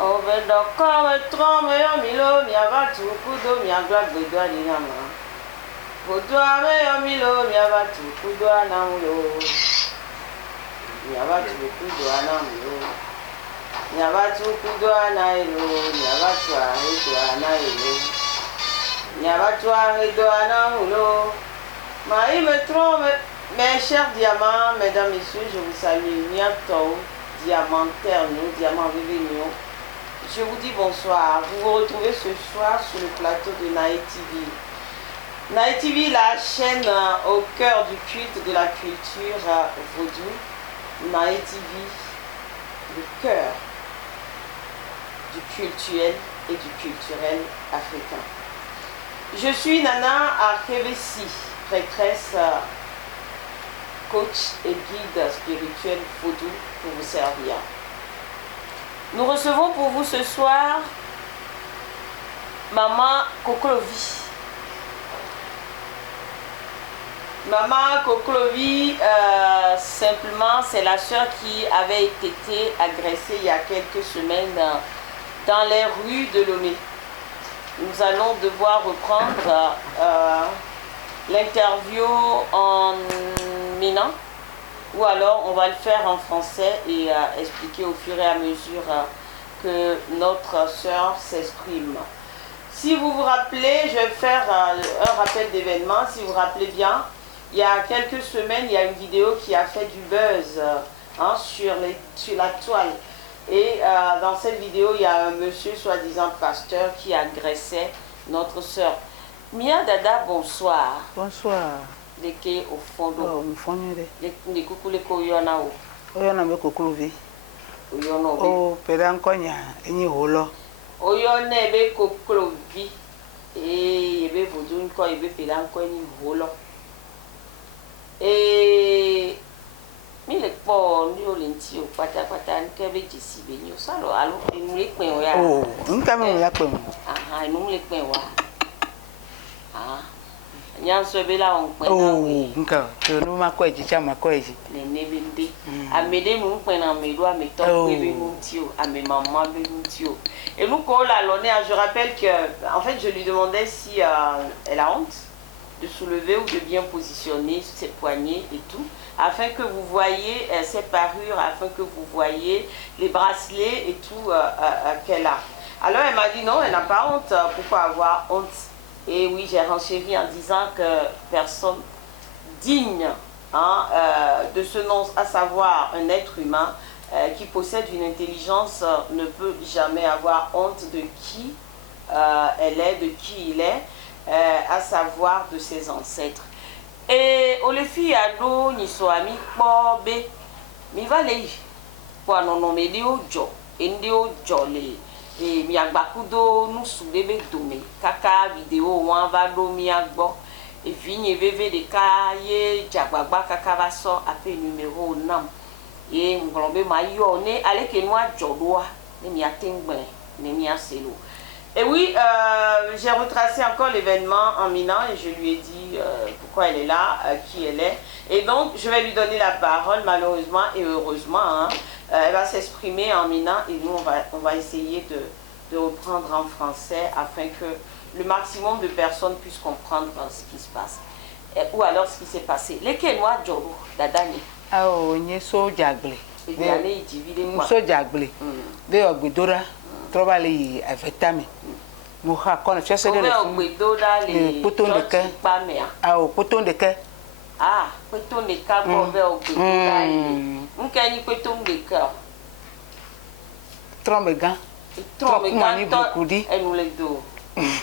Obedoka wetrome yomilo miabatu kudo miagla gbedo adinama. Bodwa me yomilo miabatu kudo anamulo. Miabatu kudo anamulo. Miabatu kudo anailo, miabatu ahedo anailo. Miabatu ahedo anamulo. Maï me mes chers diamants, mesdames, messieurs, je vous salue. Niato, diamantaire, nous, diamants revenus. Je vous dis bonsoir. Vous vous retrouvez ce soir sur le plateau de Naï TV. Naï TV, la chaîne au cœur du culte de la culture vaudou. Naï TV, le cœur du cultuel et du culturel africain. Je suis Nana Arkevesi, prêtresse, coach et guide spirituel vaudou pour vous servir. Nous recevons pour vous ce soir Maman Koklovi. Maman Koklovi, simplement, c'est la sœur qui avait été agressée il y a quelques semaines dans les rues de Lomé. Nous allons devoir reprendre l'interview en Mina, ou alors on va le faire en français et expliquer au fur et à mesure que notre sœur s'exprime. Si vous vous rappelez, je vais faire un rappel d'événements. Si vous vous rappelez bien, il y a quelques semaines, il y a une vidéo qui a fait du buzz sur la toile. Et dans cette vidéo, il y a un monsieur, soi-disant pasteur, qui agressait notre sœur. Mia Dada, bonsoir. Bonsoir. Leke au fond de l'eau. Les coucou les koyona o. Oyona me kokuluvi. Oyona o. Oh, pedankonya, eni holo. Oyona be kokuluvi. Ebe vodun ko ebe pedankonya holo. Mi le po ni o lenti o patapata nkebe jisi be ni o salo alo enu le pen o ya. Oh, nka me la pen. Aha, enu le pen wa. Ah. Nyanso bela on pen na we. Oh, nka, to no makoji cha makoji. Ne nebende. Amede nu pen na me do ame to bebe montio, ame maman be montio. Et nous quand la lonné, je rappelle que en fait je lui demandais si elle a honte de soulever ou de bien positionner ses poignets et tout, afin que vous voyez ses parures, afin que vous voyez les bracelets et tout qu'elle a. Alors elle m'a dit non, elle n'a pas honte, pourquoi avoir honte? Et oui, j'ai renchéri en disant que personne digne de ce nom, à savoir un être humain qui possède une intelligence, ne peut jamais avoir honte de qui elle est, de qui il est, à savoir de ses ancêtres. Et au lefi ado ni so ami po be mi va le po no no me di ojo ndi ojo le e mi agbakudo nu su bebe dome kaka video wan va do mi agbo e vinye veve de ka ye jagbagba kaka va so ape numéro nam e nglombe ma yo ne ale ke nu ajo doa ne mi atengbe ne mi aselo. Et oui, j'ai retracé encore l'événement en Mina et je lui ai dit pourquoi elle est là, qui elle est. Et donc, je vais lui donner la parole, malheureusement et heureusement. Elle va s'exprimer en Mina et nous, on va essayer de reprendre en français afin que le maximum de personnes puissent comprendre ce qui se passe. Ou alors ce qui s'est passé. Les Kenois, Djoro, Dadani. Ah, on est so jagle. So jagle. De Ogudora. Travailler avec Tami. Mouha, quand tu as fait le poton de cœur. Ah, au poton de cœur. Ah, poton de cœur, mauvais au poton. On gagne poton de cœur. Trombegan. Trombegan, elle nous les dos.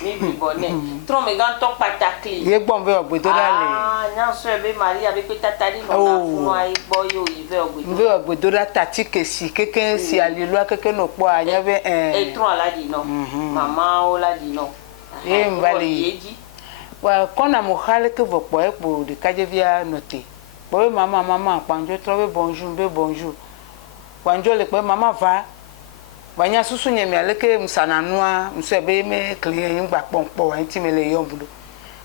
Mi bonnet. Trombegan, top patakli. Il est bon, vers Boudora. Ah, non, c'est bien marié avec Tatari. Oh, vers Boudora, Tati, que si quelqu'un si à l'île, quelqu'un n'a pas, il y avait un. Et trois l'a dit non. Maman, on l'a dit non. Et on va les dire. Quand on a mon que vous pouvez pour le cas de via noter. Bon, maman, quand je trouve bonjour, bonjour. Quand je le maman va. Banya susu nyemi aleke msananua msebe me clear yimba pompo anti mele yombudo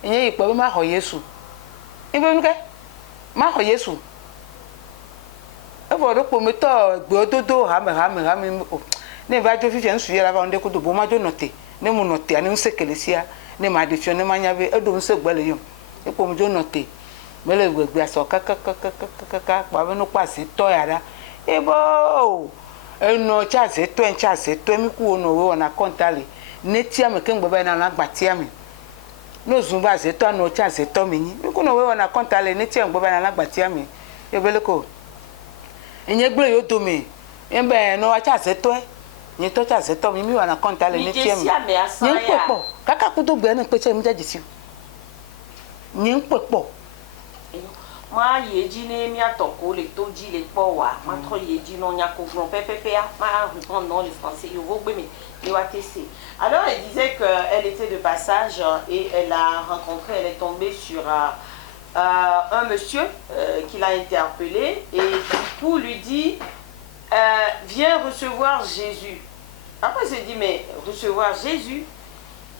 enye ipo ma ho Yesu ibe nke ma ho Yesu va le prometteur dodo hame ne va jo fiche nsu yela va onde ko do bo ma jo note ne mu note ani nse kelesia ne ma defio ne manya be edo nse gbele yo e po mu jo note mele gbegbe aso kaka pa be no pa se to yara e bo eno cha se to mi ku ono we ona kontale ne tia me ke ngbe na na gbatia mi no zumba se to no cha se to mi ni mi ku no we ona kontale ne tia ngbe na na gbatia mi e bele ko enye gbe yo to mi embe no cha se to ni to cha se to mi wana kontale ne tia mi ni popo kaka ku do gbe na pe che mi jaji si ni popo ma yeji ne mi atoko le toji le po wa ma tro yeji no nya ko gron pepepe ma reprendre non le français yo vogbe mi ni wa tc. Alors elle disait que elle était de passage et elle a rencontré, elle est tombée sur un monsieur qui l'a interpellé et du coup lui dit viens recevoir Jésus. Après elle s'est dit mais recevoir Jésus.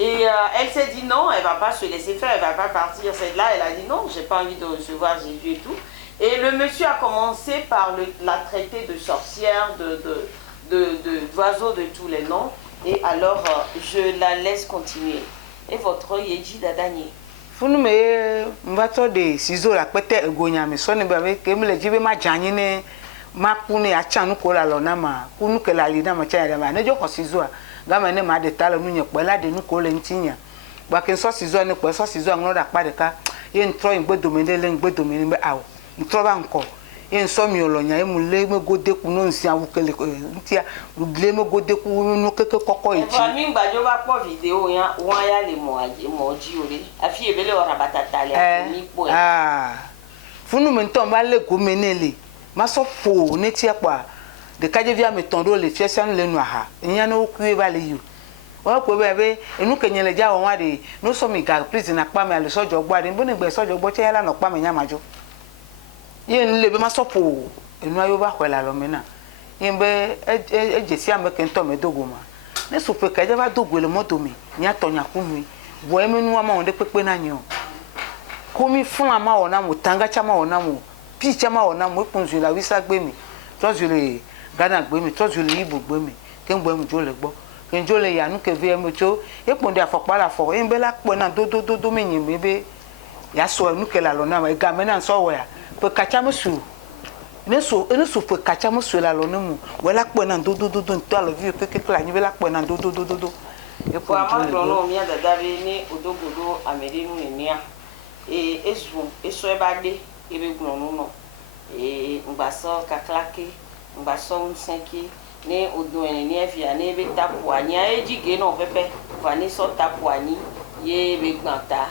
Et elle s'est dit non, elle ne va pas se laisser faire, elle ne va pas partir. Celle-là, elle a dit non, j'ai pas envie de recevoir Jésus et tout. Et le monsieur a commencé par la traiter de sorcière, d'oiseau de tous les noms. Et alors, je la laisse continuer. Et votre Yeji Dadani. Vous me m'vato de ciseaux la pete gonya me sonne babe que me le jibe ma janine ma kune a chanu ko la lona ma kunu ke la lina ma cha ma ne jo ko ciseaux gama ne ma de tala nu nye pela de nu ko le ntinya ba ke so ciseaux ne ko so ciseaux ngro da pa de ka ye ntro ngbedo me le ngbedo me be awo ntro ba nko ye nso mi olonya e mu le me gode ku no nsi awu kele ntia le me gode ku nu keke kokko ichi ba mi gbajo ba po video yan won ya le mo ji ore afi ebele ora batata le mi po funu me nton ba le go menele ma so fo ne tia kwa de kaje via me tondo le fiesa no le nu aha nya no kuwe ba le yu o ko bebe enu kenyele ja won wa de no so mi ga please na pa me ale sojo gba de bo ni gbe sojo gbo che yala no pa me nya majo ye nle be ma so fo enu ayo ba kwela lo me na yembe ejesi ame ke nto me dogo ma ne so pe kaje ba dogo le moto mi nya to nya kunu bo emenu ama onde pepe na nyo komi fun ama ona mo tanga chama ona mo pi chama ona mo epunzu la wisa gbe mi to zule Ghana gbe mi to zule Igbo gbe mi ke ngbe mu jo le gbo ke njo le yanu ke vie mo jo epunde afokpa la fo embe la po na do mi yin mi be ya so enu ke la lo na ma ga me na so wo ya pe kacha mo su ne so pe kacha mo su la lo na mu we la po na do nto alo vi ke la yin be la po na do e po amagro no mi ada dabe ni odogodo amede nu enia e ezu eso e ba de e be gro no e ngbaso kaklake ngbaso nsenki ne odo ene ni efia ne be tapu anya ejige no pepe va ni so tapu ani ye be gbanta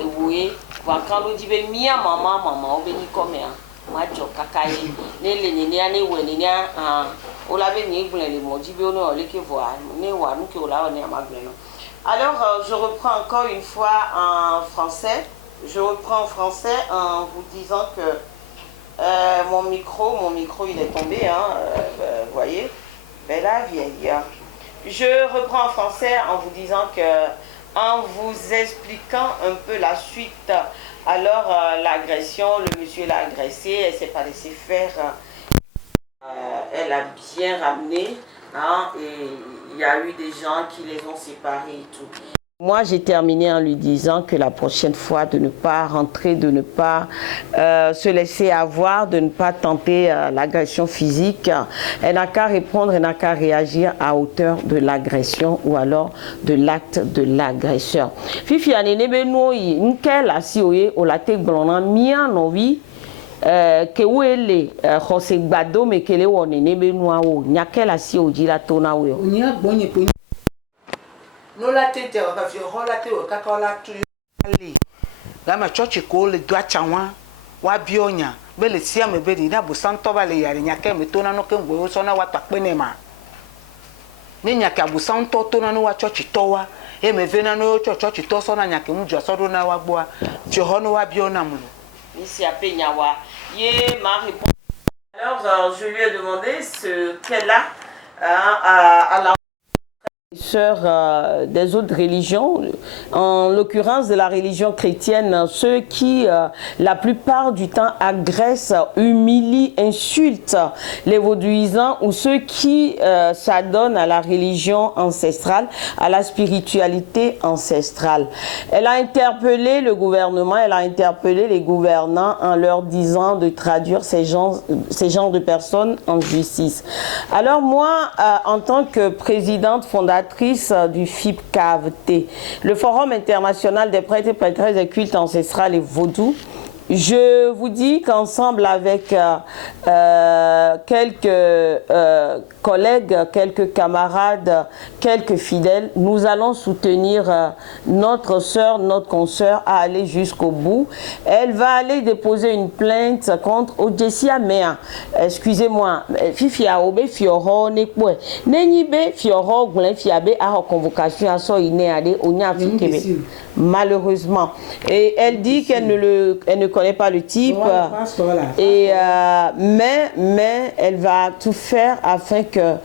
ewe va kan lo dibe mia mama o be ni come ma jo kakaye ne le ni ani we ni o la be ni gblen le mo dibe o no le ke voir ne wa nu ke o la o ni amaglen no. Alors je reprends encore une fois en français. Je reprends en français en vous disant que mon micro il est tombé, hein, vous voyez, bella vieille. Je reprends en français en vous disant que, en vous expliquant un peu la suite, alors l'agression, le monsieur l'a agressé, elle ne s'est pas laissée faire, elle a bien ramené, hein, et il y a eu des gens qui les ont séparés et tout. Moi, j'ai terminé en lui disant que la prochaine fois, de ne pas rentrer, de ne pas se laisser avoir, de ne pas tenter l'agression physique. Elle n'a qu'à répondre, elle n'a qu'à réagir à hauteur de l'agression ou alors de l'acte de l'agresseur. Fifi anene benoi nkel asi oye olate glona mia novi ke wele khose gbado mekele wonene benoi o nyakel asi oji la tona we nya gbonye po no la tete o ka fi ho la te o ka ka la tu ali la ma church ko le do achawa wa bionya be le sia me be na bu santo ba le yare nya ke me to na no ke ngbo so na wa takpe ne ma ni nya ke abu santo to na no wa church to wa e me ve na no church to so na nya ke mu jo so do na wa gbo a ti ho no wa biona mu ni si apenya wa ye ma réponse. Alors je lui ai demandé ce qu'elle a à la Sœurs des autres religions, en l'occurrence de la religion chrétienne, ceux qui la plupart du temps agressent, humilient, insultent les vaudouisants, ou ceux qui s'adonnent à la religion ancestrale, à la spiritualité ancestrale. Elle a interpellé le gouvernement, elle a interpellé les gouvernants en leur disant de traduire ces genres de personnes en justice. Alors moi, en tant que présidente fondatrice du FIPCAVT, le Forum international des prêtres et prêtresses des cultes ancestrales et vaudou, je vous dis qu'ensemble avec quelques collègues, quelques camarades, quelques fidèles, nous allons soutenir notre sœur, notre consoeur à aller jusqu'au bout. Elle va aller déposer une plainte contre Odjessia Mea. Excusez-moi, Fifia Obe Fioro Nekwe. Nenyibe Fioro Glen Fiabe a convocation à so inéade Onya Fikebe. Malheureusement. Et elle dit qu'elle ne connaît pas le type. Et, mais elle va tout faire afin que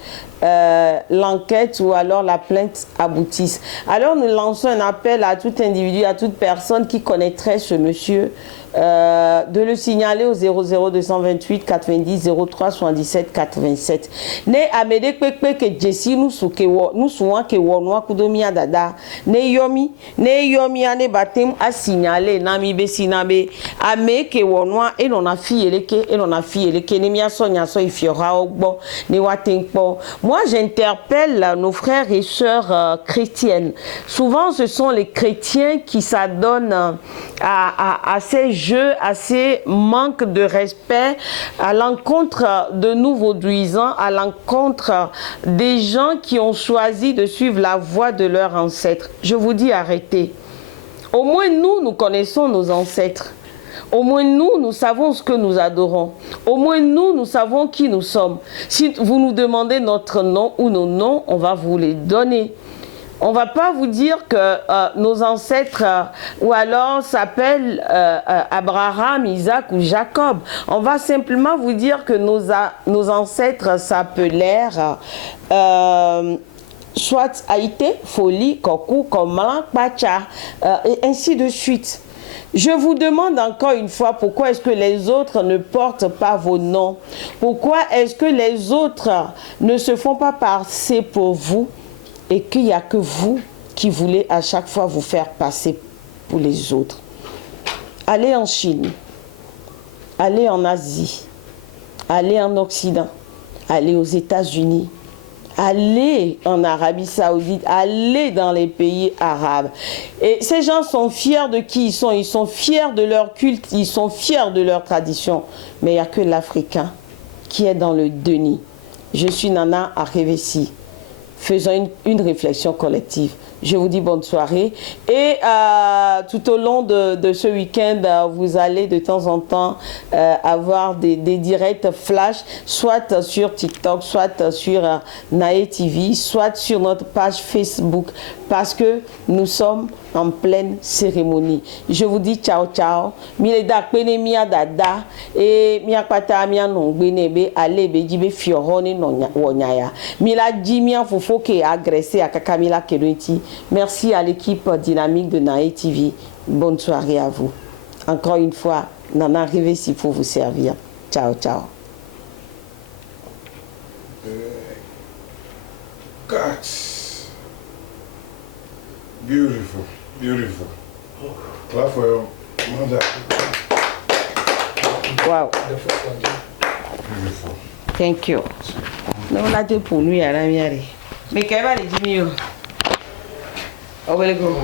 l'enquête ou alors la plainte aboutisse. Alors nous lançons un appel à tout individu, à toute personne qui connaîtrait ce monsieur, de le signaler au 00228 90 03 77 87. Ne amede kpekpe ke Jessie nous souvent que wonwa kudomia dada ne yomi ane batem a signaler nami be sinabe ame ke wonwa e non a fiele ke ne mia sonya so ifiora ogbo ne watenkpo. Moi j'interpelle nos frères et sœurs chrétiennes. Souvent ce sont les chrétiens qui s'adonnent à ces jeux, à ces manques de respect à l'encontre de nous vaudouisants, à l'encontre des gens qui ont choisi de suivre la voie de leurs ancêtres. Je vous dis arrêtez. Au moins nous connaissons nos ancêtres. Au moins nous savons ce que nous adorons. Au moins nous savons qui nous sommes. Si vous nous demandez notre nom ou nos noms, on va vous les donner. On ne va pas vous dire que nos ancêtres ou alors s'appellent Abraham, Isaac ou Jacob. On va simplement vous dire que nos ancêtres s'appelèrent soit Haïté, Folie, Kokou, Komala, Pacha, et ainsi de suite. Je vous demande encore une fois, pourquoi est-ce que les autres ne portent pas vos noms? Pourquoi est-ce que les autres ne se font pas passer pour vous? Et qu'il n'y a que vous qui voulez à chaque fois vous faire passer pour les autres. Allez en Chine, allez en Asie, allez en Occident, allez aux États-Unis, allez en Arabie Saoudite, allez dans les pays arabes. Et ces gens sont fiers de qui ils sont fiers de leur culte, ils sont fiers de leur tradition. Mais il n'y a que l'Africain qui est dans le déni. Je suis Nana Arevesi. Faisons une réflexion collective. Je vous dis bonne soirée. Et tout au long de ce week-end, vous allez de temps en temps avoir des directs flash, soit sur TikTok, soit sur Nae TV, soit sur notre page Facebook, parce que nous sommes en pleine cérémonie. Je vous dis ciao ciao. Mileda kpene mia dada et mia pata mia nongbenebe alebe jibe fiorone wonyaya. Mila jimia fofo ke agressé à Kakamila Kedoiti. Merci à l'équipe dynamique de Nae TV. Bonne soirée à vous. Encore une fois, Nana Arevesi pour vous servir. Ciao ciao. Beautiful, beautiful. Clap for your mother. Wow. Beautiful. Thank you. Non, là, tu pour nous, il y a la mienne. Mais qu'est-ce que tu dis? Oh, well, go.